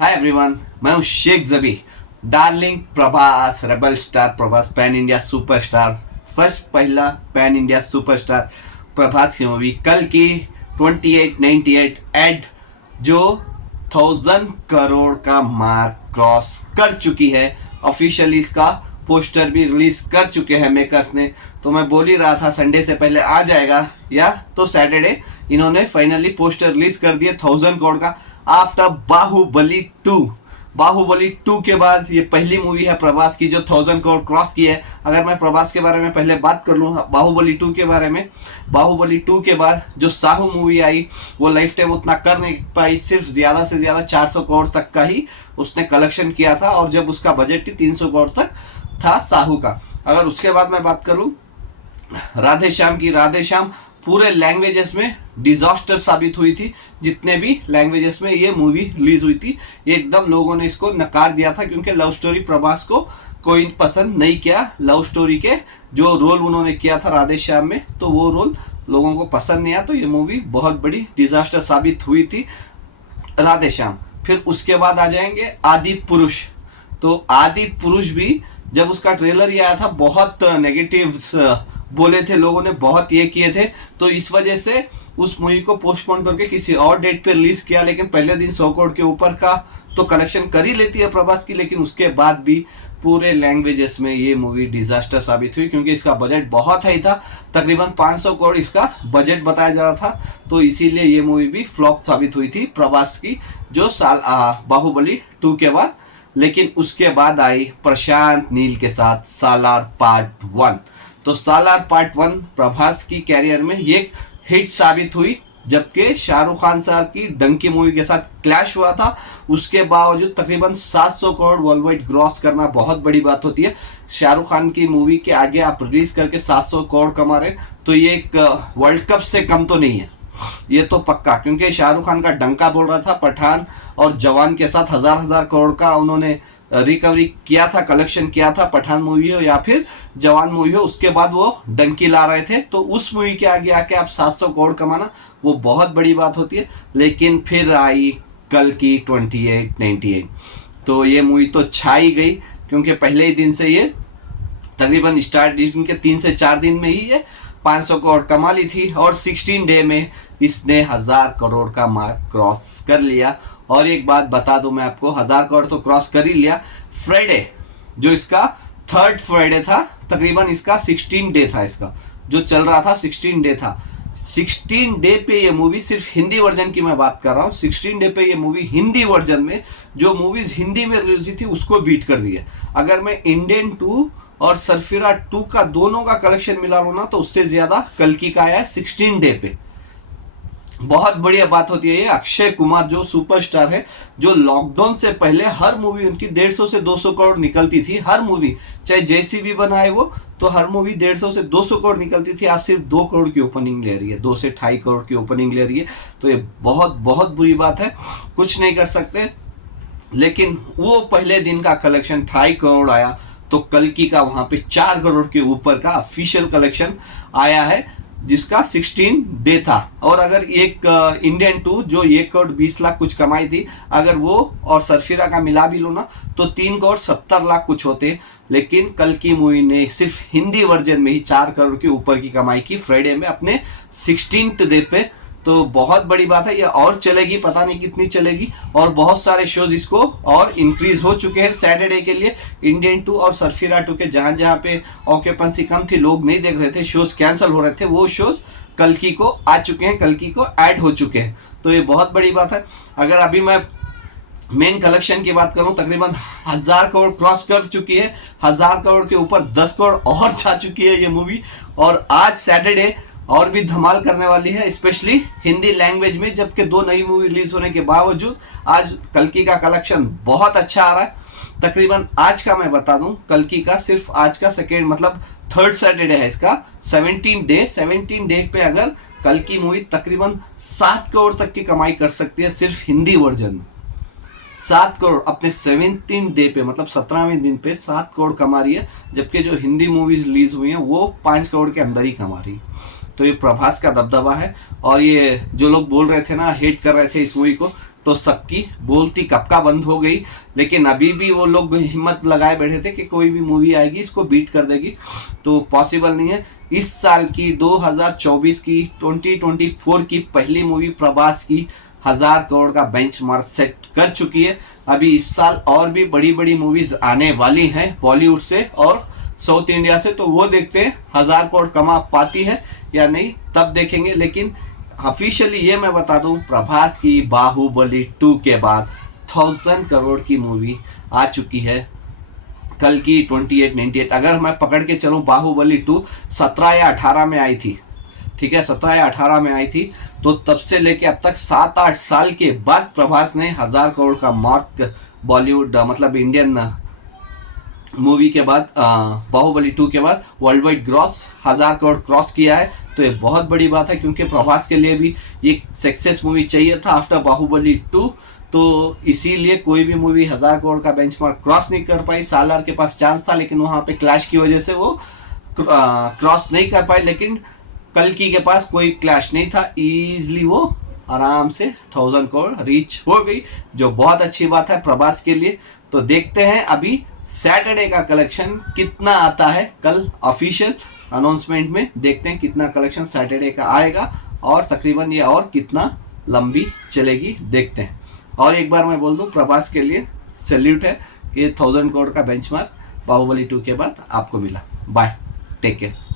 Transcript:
Hi everyone, मैं हूं शेख जबी। Darling Prabhas, rebel star Prabhas, pan India superstar, first पहला पैन इंडिया सुपरस्टार प्रभास की मूवी कल की 2898 एड जो 1000 करोड़ का मार्क क्रॉस कर चुकी है। ऑफिशियली इसका पोस्टर भी रिलीज कर चुके हैं मेकर्स ने। तो मैं बोल ही रहा था संडे से पहले आ जाएगा या तो सैटरडे। इन्होंने फाइनली पोस्टर रिलीज कर दिए 1000 करोड़ का आफ्टर बाहुबली 2 के बाद ये पहली मूवी है प्रभास की जो 1000 करोड़ क्रॉस की है। अगर मैं प्रभास के बारे में पहले बात कर लूँ बाहुबली 2 के बारे में, बाहुबली 2 के बाद जो साहू मूवी आई वो लाइफ टाइम उतना कर नहीं पाई, सिर्फ ज़्यादा से ज़्यादा 400 करोड़ तक का ही उसने कलेक्शन किया था और जब उसका बजट ही 300 करोड़ तक था साहू का। अगर उसके बाद मैं बात करूँ राधे श्याम की, राधे श्याम पूरे लैंग्वेजेस में डिजास्टर साबित हुई थी। जितने भी लैंग्वेजेस में ये मूवी रिलीज हुई थी एकदम लोगों ने इसको नकार दिया था क्योंकि लव स्टोरी प्रभास को कोई पसंद नहीं किया। लव स्टोरी के जो रोल उन्होंने किया था राधे श्याम में तो वो रोल लोगों को पसंद नहीं आया, तो ये मूवी बहुत बड़ी डिजास्टर साबित हुई थी राधे श्याम। फिर उसके बाद आ जाएंगे आदि पुरुष। तो आदि पुरुष भी जब उसका ट्रेलर ही आया था बहुत नेगेटिव बोले थे लोगों ने, बहुत ये किए थे, तो इस वजह से उस मूवी को पोस्टपोन करके किसी और डेट पे रिलीज किया। लेकिन पहले दिन 100 करोड़ के ऊपर का तो कलेक्शन कर ही लेती है प्रभास की, लेकिन उसके बाद भी पूरे लैंग्वेजेस में ये मूवी डिजास्टर साबित हुई क्योंकि इसका बजट बहुत हाई था। तकरीबन 500 करोड़ इसका बजट बताया जा रहा था, तो इसीलिए ये मूवी भी फ्लॉप साबित हुई थी प्रभास की जो बाहुबली 2 के बाद। लेकिन उसके बाद आई प्रशांत नील के साथ सालार पार्ट 1। तो सालार पार्ट 1 प्रभास की कैरियर में एक हिट साबित हुई, जबकि शाहरुख खान साहब की डंकी मूवी के साथ क्लैश हुआ था। उसके बावजूद तकरीबन 700 करोड़ वर्ल्ड वाइड ग्रॉस करना बहुत बड़ी बात होती है। शाहरुख खान की मूवी के आगे आप रिलीज करके 700 करोड़ कमा रहे तो ये एक वर्ल्ड कप से कम तो नहीं है, ये तो पक्का। क्योंकि शाहरुख खान का डंका बोल रहा था पठान और जवान के साथ हजार करोड़ का उन्होंने रिकवरी किया था, कलेक्शन किया था। पठान मूवी हो या फिर जवान मूवी हो उसके बाद वो डंकी ला रहे थे, तो उस मूवी के आगे आके आप 700 करोड़ कमाना वो बहुत बड़ी बात होती है। लेकिन फिर आई कल की 2898, तो ये मूवी तो छाई गई क्योंकि पहले ही दिन से ये तकरीबन स्टार्ट के 3 से 4 दिन में ही ये 500 करोड़ कमा ली थी और 16 डे में इसने 1000 करोड़ का मार्क क्रॉस कर लिया। और एक बात बता दूं मैं आपको, 1000 करोड़ तो क्रॉस कर ही लिया। फ्राइडे जो इसका 3rd फ्राइडे था, तकरीबन इसका 16 डे था, इसका जो चल रहा था 16 डे था। 16 डे पे ये मूवी, सिर्फ हिंदी वर्जन की मैं बात कर रहा हूँ, 16 डे पे ये मूवी हिंदी वर्जन में जो मूवीज हिंदी में रिलीज हुई थी उसको बीट कर दी है। अगर मैं इंडियन 2 और सरफिरा 2 का दोनों का कलेक्शन मिला लूँ ना तो उससे ज्यादा कल की का आया है 16 डे पे। बहुत बढ़िया बात होती है ये। अक्षय कुमार जो सुपरस्टार है, जो लॉकडाउन से पहले हर मूवी उनकी 150 से 200 करोड़ निकलती थी, हर मूवी चाहे जैसी भी बनाए वो, तो हर मूवी 150 से 200 करोड़ निकलती थी। आज सिर्फ 2 करोड़ की ओपनिंग ले रही है, 2 से 2.5 करोड़ की ओपनिंग ले रही है, तो ये बहुत बहुत बुरी बात है, कुछ नहीं कर सकते। लेकिन वो पहले दिन का कलेक्शन 2.5 करोड़ आया, तो कल की का वहां पे 4 करोड़ के ऊपर का ऑफिशियल कलेक्शन आया है जिसका 16 डे था। और अगर एक इंडियन 2 जो 1 करोड़ 20 लाख कुछ कमाई थी, अगर वो और सरफिरा का मिला भी लो ना तो 3 करोड़ 70 लाख कुछ होते। लेकिन कल की मूवी ने सिर्फ हिंदी वर्जन में ही 4 करोड़ के ऊपर की कमाई की फ्राइडे में अपने 16th डे पे, तो बहुत बड़ी बात है। ये और चलेगी, पता नहीं कितनी चलेगी, और बहुत सारे शोज इसको और इंक्रीज हो चुके हैं सैटरडे के लिए। इंडियन 2 और सरफिरा 2 के जहां जहां पे ऑक्यूपेंसी कम थी, लोग नहीं देख रहे थे, शोज कैंसिल हो रहे थे, वो शोज कल की को आ चुके हैं, कल की को ऐड हो चुके हैं, तो ये बहुत बड़ी बात है। अगर अभी मैं मेन कलेक्शन की बात करूं, तकरीबन 1000 करोड़ क्रॉस कर चुकी है, 1000 करोड़ के ऊपर 10 करोड़ और जा चुकी है ये मूवी। और आज सैटरडे और भी धमाल करने वाली है, स्पेशली हिंदी लैंग्वेज में, जबकि 2 नई मूवी रिलीज होने के बावजूद आज कल्कि का कलेक्शन बहुत अच्छा आ रहा है। तकरीबन आज का मैं बता दूं, कल्कि का सिर्फ आज का सेकेंड मतलब 3rd सैटरडे है इसका, 17 डे पे अगर कल्कि मूवी तकरीबन 7 करोड़ तक की कमाई कर सकती है सिर्फ हिंदी वर्जन में। 7 करोड़ अपने 17 डे पे मतलब 17वें दिन पे 7 करोड़ कमा रही है, जबकि जो हिंदी मूवीज रिलीज हुई हैं वो 5 करोड़ के अंदर ही कमा रही है। तो ये प्रभास का दबदबा है। और ये जो लोग बोल रहे थे ना, हेट कर रहे थे इस मूवी को, तो तो सबकी बोलती कब का बंद हो गई, लेकिन अभी भी वो लोग हिम्मत लगाए बैठे थे कि कोई भी मूवी आएगी इसको बीट कर देगी, तो पॉसिबल नहीं है। इस साल की 2024 की 2024 की पहली मूवी प्रभास की 1000 करोड़ का बेंचमार्क सेट कर चुकी है। अभी इस साल और भी बड़ी बड़ी मूवीज आने वाली हैं बॉलीवुड से और साउथ इंडिया से, तो वो देखते हैं 1000 करोड़ कमा पाती है या नहीं, तब देखेंगे। लेकिन ऑफिशियली ये मैं बता दूं, प्रभास की बाहुबली 2 के बाद 1000 करोड़ की मूवी आ चुकी है। कल की 28-98, अगर मैं पकड़ के चलूं, बाहुबली 2 17 या 18 में आई थी, ठीक है, 17 या 18 में आई थी, तो तब से लेके अब तक 7-8 साल के बाद प्रभास ने 1000 करोड़ का मार्क बॉलीवुड मतलब इंडियन मूवी के बाद बाहुबली 2 के बाद world wide gross 1000 crore cross किया है। तो ये बहुत बड़ी बात है, क्योंकि प्रभास के लिए भी एक सक्सेस मूवी चाहिए था आफ्टर बाहुबली 2, तो इसीलिए कोई भी मूवी 1000 करोड़ का बेंचमार्क क्रॉस नहीं कर पाई। सालार के पास चांस था, लेकिन वहाँ पे क्लैश की वजह से वो क्रॉस नहीं कर पाई, लेकिन कल्कि के पास कोई क्लैश नहीं था, ईजिली वो आराम से 1000 करोड़ रीच हो गई, जो बहुत अच्छी बात है प्रभास के लिए। तो देखते हैं अभी सैटरडे का कलेक्शन कितना आता है, कल ऑफिशियल अनाउंसमेंट में देखते हैं कितना कलेक्शन सैटरडे का आएगा, और तकरीबन ये और कितना लंबी चलेगी देखते हैं। और एक बार मैं बोल दूं, प्रभास के लिए सैल्यूट है कि 1000 करोड़ का बेंचमार्क बाहुबली 2 के बाद आपको मिला। Bye, take care.